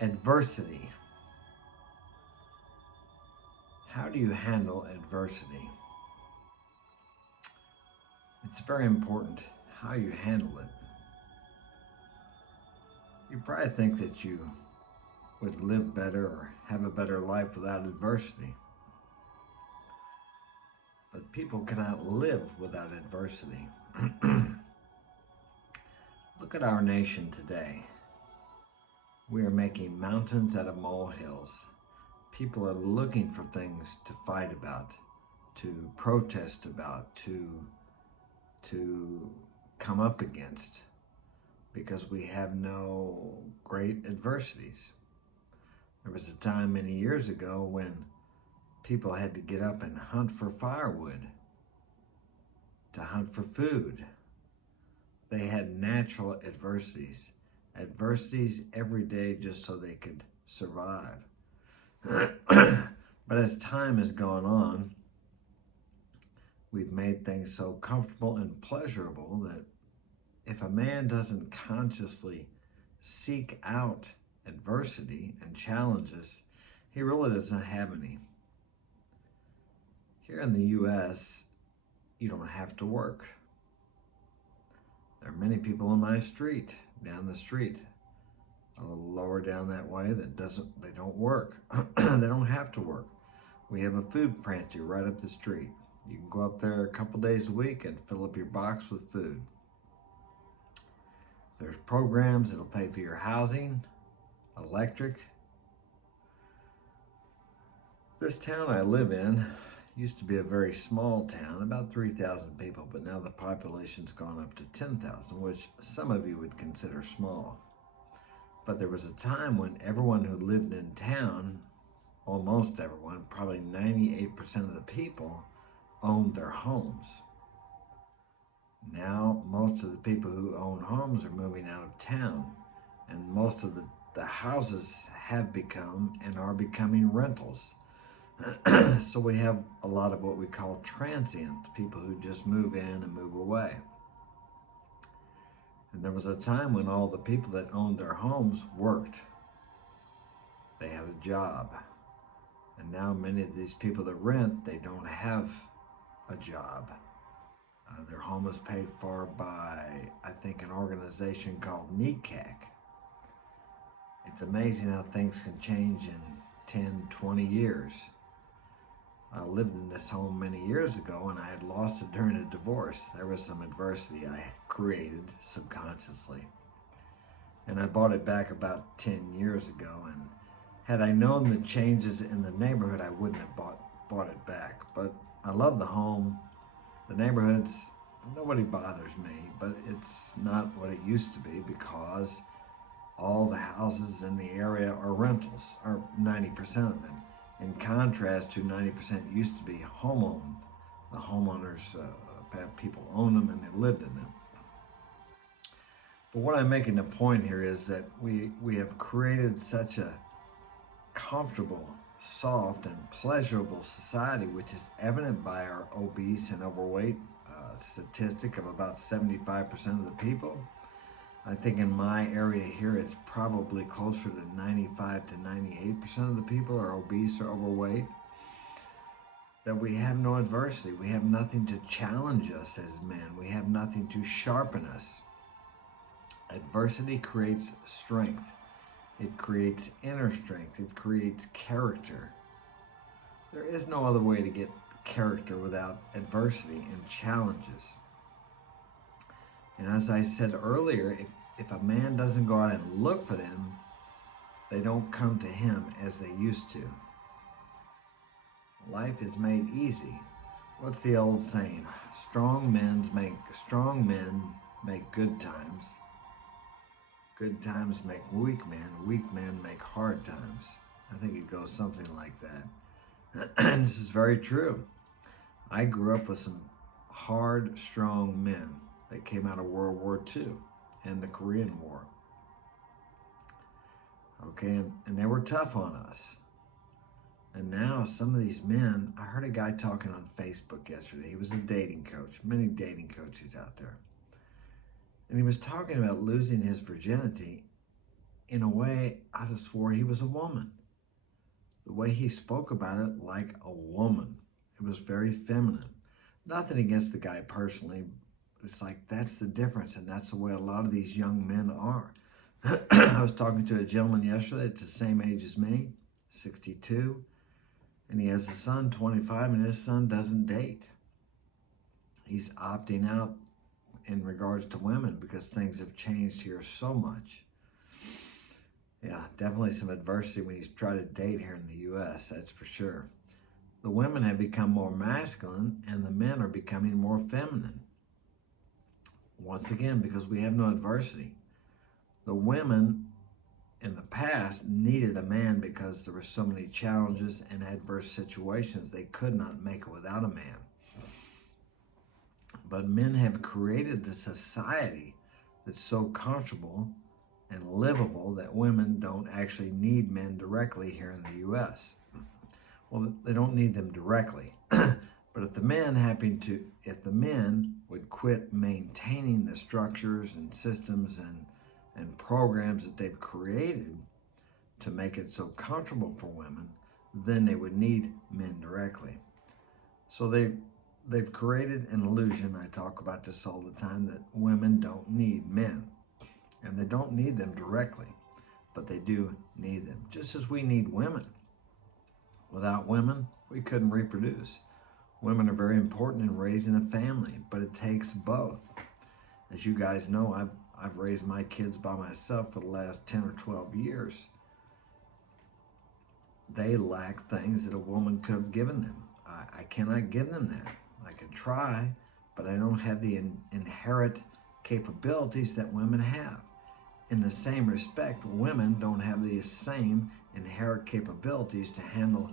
Adversity. How do you handle adversity? It's very important how you handle it. You probably think that you would live better or have a better life without adversity. But people cannot live without adversity. Look at our nation today. We are making mountains out of molehills. People are looking for things to fight about, to protest about, to come up against, because we have no great adversities. There was a time many years ago when people had to get up and hunt for firewood, to hunt for food. They had natural adversities every day just so they could survive. But as time has gone on, we've made things so comfortable and pleasurable that if a man doesn't consciously seek out adversity and challenges, he really doesn't have any. Here in the U.S., you don't have to work. There are many people on my street, down the street, a little lower down that way, they don't work. They don't have to work. We have a food pantry right up the street. You can go up there a couple days a week and fill up your box with food. There's programs that'll pay for your housing, electric. This town I live in used to be a very small town, about 3,000 people, but now the population's gone up to 10,000, which some of you would consider small. But there was a time when everyone who lived in town, almost everyone, probably 98% of the people, owned their homes. Now, most of the people who own homes are moving out of town, and most of the houses have become and are becoming rentals. So we have a lot of what we call transient, people who just move in and move away. And there was a time when all the people that owned their homes worked. They had a job. And now many of these people that rent, they don't have a job. Their home is paid for by, I think, an organization called NECAC. It's amazing how things can change in 10, 20 years. I lived in this home many years ago and I had lost it during a divorce. There was some adversity I created subconsciously. And I bought it back about 10 years ago, and had I known the changes in the neighborhood, I wouldn't have bought it back. But I love the home. The neighborhoods, nobody bothers me, but it's not what it used to be because all the houses in the area are rentals, or 90% of them. In contrast to 90% used to be home-owned. The homeowners, people own them and they lived in them. But what I'm making a point here is that we have created such a comfortable, soft, and pleasurable society, which is evident by our obese and overweight statistic of about 75% of the people. I think in my area here, it's probably closer to 95 to 98% of the people are obese or overweight. That we have no adversity. We have nothing to challenge us as men. We have nothing to sharpen us. Adversity creates strength. It creates inner strength. It creates character. There is no other way to get character without adversity and challenges. And as I said earlier, if a man doesn't go out and look for them, they don't come to him as they used to. Life is made easy. What's the old saying? Strong men make good times. Good times make weak men make hard times. I think it goes something like that. And this is very true. I grew up with some hard, strong men that came out of World War II and the Korean War. Okay, and they were tough on us. And now some of these men, I heard a guy talking on Facebook yesterday. He was a dating coach, many dating coaches out there. And he was talking about losing his virginity. in a way, I just swore he was a woman. The way he spoke about it like a woman. It was very feminine. Nothing against the guy personally. It's like that's the difference, and that's the way a lot of these young men are. I was talking to a gentleman yesterday. It's the same age as me, 62, and he has a son, 25, and his son doesn't date. He's opting out in regards to women because things have changed here so much. Yeah, definitely some adversity when you try to date here in the U.S., that's for sure. The women have become more masculine and the men are becoming more feminine. Once again, because we have no adversity. The women in the past needed a man because there were so many challenges and adverse situations they could not make it without a man. But men have created a society that's so comfortable and livable that women don't actually need men directly here in the U.S. Well, they don't need them directly. But if the men would quit maintaining the structures and systems and programs that they've created to make it so comfortable for women, then they would need men directly. So they've created an illusion, I talk about this all the time, that women don't need men. And they don't need them directly, but they do need them, just as we need women. Without women, we couldn't reproduce. Women are very important in raising a family, but it takes both. As you guys know, I've raised my kids by myself for the last 10 or 12 years. They lack things that a woman could have given them. I cannot give them that. I can try, but I don't have the inherent capabilities that women have. In the same respect, women don't have the same inherent capabilities to handle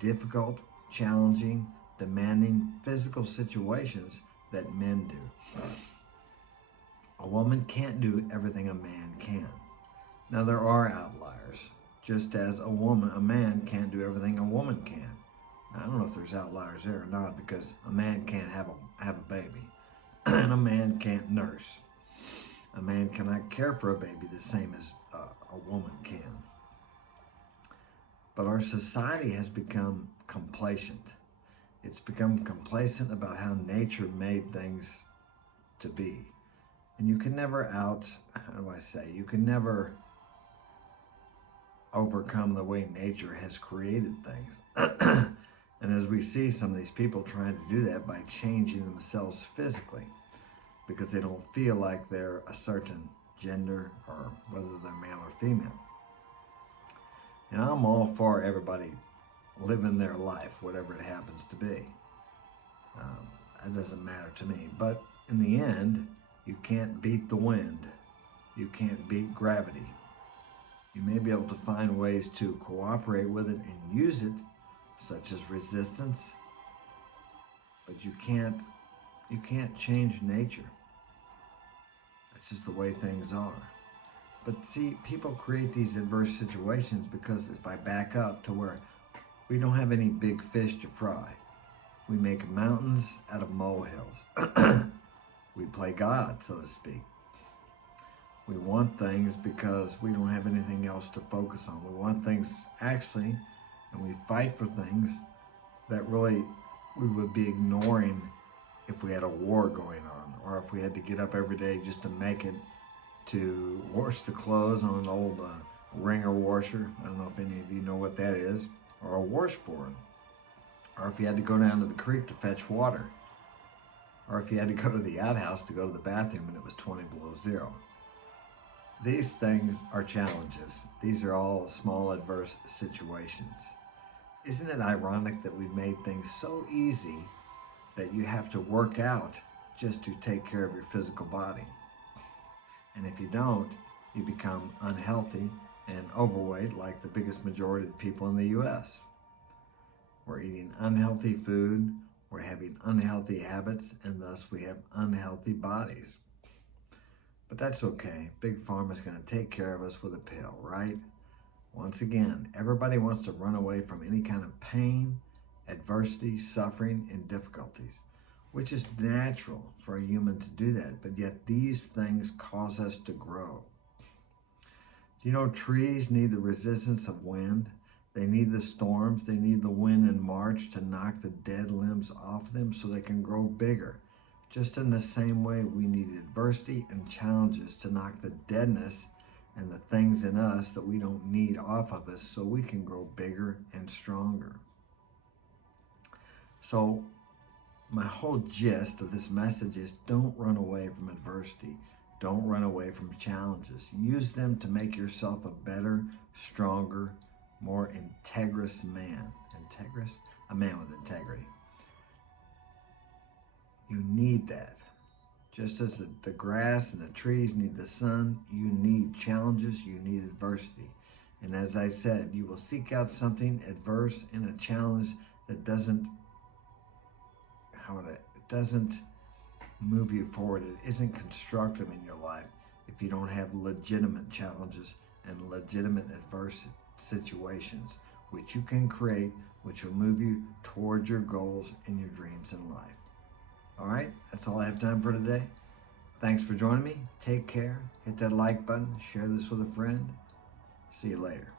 difficult, challenging, demanding physical situations that men do. A woman can't do everything a man can. Now there are outliers, just as a man can't do everything a woman can. Now, I don't know if there's outliers there or not, because a man can't have a baby, and a man can't nurse. A man cannot care for a baby the same as a woman can. But our society has become complacent. It's become complacent about how nature made things to be. And you can never you can never overcome the way nature has created things. And as we see some of these people trying to do that by changing themselves physically, because they don't feel like they're a certain gender or whether they're male or female. And I'm all for everybody living their life, whatever it happens to be. That doesn't matter to me. But in the end, you can't beat the wind. You can't beat gravity. You may be able to find ways to cooperate with it and use it, such as resistance, but you can't change nature. That's just the way things are. But see, people create these adverse situations because if I back up to where we don't have any big fish to fry, we make mountains out of molehills. We play God, so to speak. We want things because we don't have anything else to focus on. We want things actually, and we fight for things that really we would be ignoring if we had a war going on, or if we had to get up every day just to make it, to wash the clothes on an old wringer washer. I don't know if any of you know what that is, or a washboard, or if you had to go down to the creek to fetch water, or if you had to go to the outhouse to go to the bathroom and it was 20 below zero. These things are challenges. These are all small adverse situations. Isn't it ironic that we've made things so easy that you have to work out just to take care of your physical body? And if you don't, you become unhealthy and overweight like the biggest majority of the people in the U.S. We're eating unhealthy food, we're having unhealthy habits, and thus we have unhealthy bodies. But that's okay. Big Pharma's going to take care of us with a pill, right? Once again, everybody wants to run away from any kind of pain, adversity, suffering, and difficulties, which is natural for a human to do that. But yet these things cause us to grow. Do you know trees need the resistance of wind? They need the storms. They need the wind in March to knock the dead limbs off them so they can grow bigger. Just in the same way, we need adversity and challenges to knock the deadness and the things in us that we don't need off of us so we can grow bigger and stronger. So my whole gist of this message is don't run away from adversity. Don't run away from challenges. Use them to make yourself a better, stronger, more integrous man. Integrous? A man with integrity. You need that. Just as the grass and the trees need the sun, you need challenges, you need adversity. And as I said, you will seek out something adverse and a challenge that doesn't move you forward. It isn't constructive in your life if you don't have legitimate challenges and legitimate adverse situations, which you can create, which will move you towards your goals and your dreams in life. All right, that's all I have time for today. Thanks for joining me. Take care. Hit that like button. Share this with a friend. See you later.